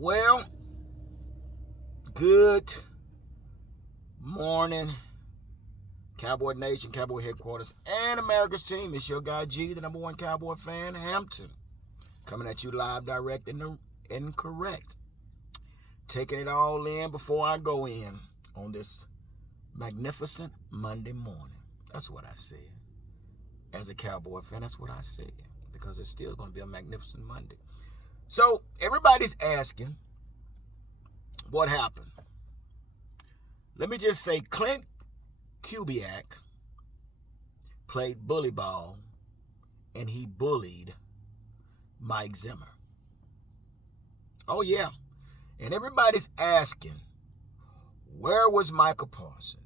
Well, good morning, Cowboy Nation, Cowboy Headquarters, and America's team. It's your guy G, the number one Cowboy fan, Hampton, coming at you live, direct, and incorrect. Taking it all in before I go in on this magnificent Monday morning. That's what I said. As a Cowboy fan, that's what I said, because it's still going to be a magnificent Monday. So everybody's asking what happened. Let me just say Clint Kubiak played bully ball, and he bullied Mike Zimmer. Oh, yeah. And everybody's asking, where was Michael Parsons?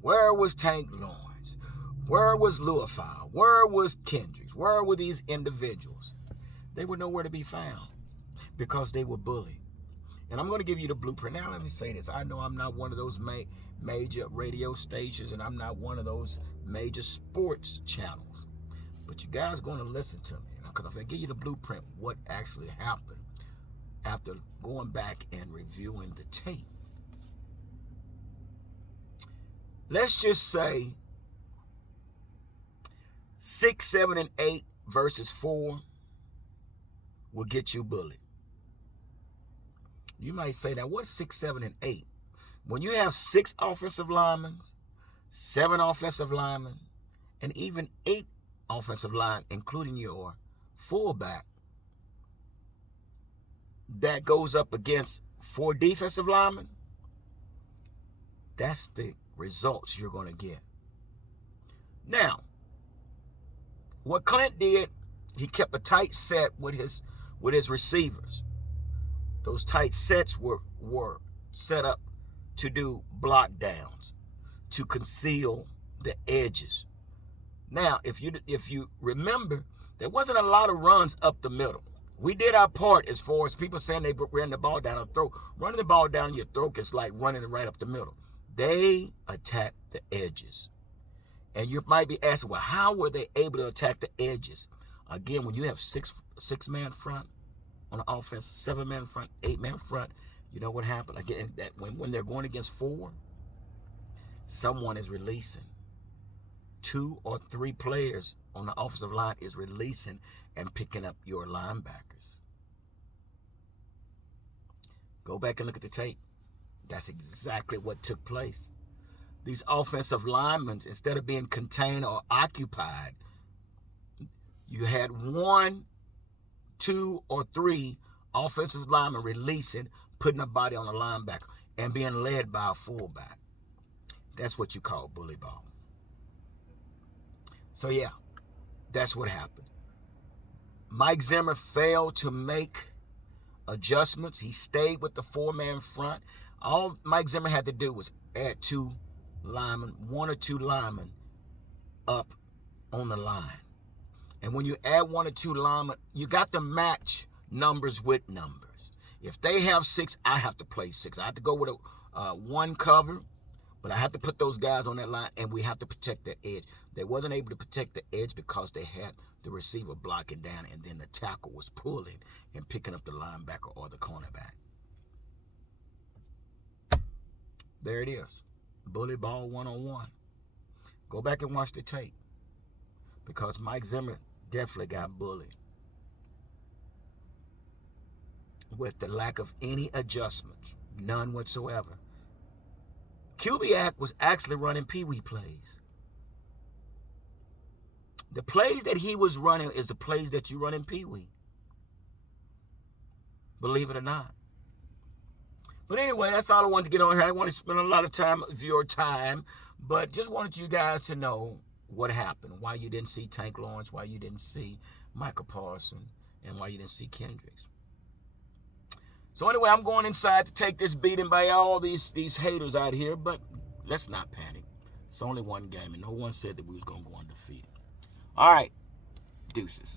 Where was Tank Lawrence? Where was Luafau? Where was Kendricks? Where were these individuals? They were nowhere to be found because they were bullied. And I'm going to give you the blueprint. Now, let me say this. I know I'm not one of those major radio stations, and I'm not one of those major sports channels. But you guys are going to listen to me, because I'm going to give you the blueprint, what actually happened after going back and reviewing the tape. Let's just say 6, 7, and 8 versus 4 will get you bullied. You might say, now what's 6, 7, and 8? When you have 6 offensive linemen, 7 offensive linemen, and even 8 offensive line, including your fullback, that goes up against 4 defensive linemen, that's the results you're going to get. Now, what Clint did, he kept a tight set with his receivers. Those tight sets were set up to do block downs, to conceal the edges. Now, if you remember, there wasn't a lot of runs up the middle. We did our part as far as people saying they ran the ball down our throat. Running the ball down your throat is like running it right up the middle. They attacked the edges. And you might be asking, well, how were they able to attack the edges? Again, when you have six-man front on the offense, 7-man front, 8-man front, you know what happened? Again, that when they're going against 4, someone is releasing. 2 or 3 players on the offensive line is releasing and picking up your linebackers. Go back and look at the tape. That's exactly what took place. These offensive linemen, instead of being contained or occupied, you had 1, 2, or 3 offensive linemen releasing, putting a body on a linebacker, and being led by a fullback. That's what you call bully ball. So, yeah, that's what happened. Mike Zimmer failed to make adjustments. He stayed with the 4-man front. All Mike Zimmer had to do was add 2 linemen, 1 or 2 linemen up on the line. And when you add 1 or 2 linemen, you got to match numbers with numbers. If they have 6, I have to play 6. I have to go with a 1 cover, but I have to put those guys on that line, and we have to protect their edge. They wasn't able to protect the edge because they had the receiver blocking down, and then the tackle was pulling and picking up the linebacker or the cornerback. There it is. Bully ball 1-on-1. Go back and watch the tape, because Mike Zimmer definitely got bullied with the lack of any adjustments, none whatsoever. Kubiak was actually running peewee plays. The plays that he was running is the plays that you run in peewee. Believe it or not. But anyway, that's all I wanted to get on here. I didn't want to spend a lot of time of your time, but just wanted you guys to know what happened, why you didn't see Tank Lawrence, why you didn't see Michael Parsons, and why you didn't see Kendricks. So anyway, I'm going inside to take this beating by all these haters out here, but let's not panic. It's only one game, and no one said that we was going to go undefeated. All right, deuces.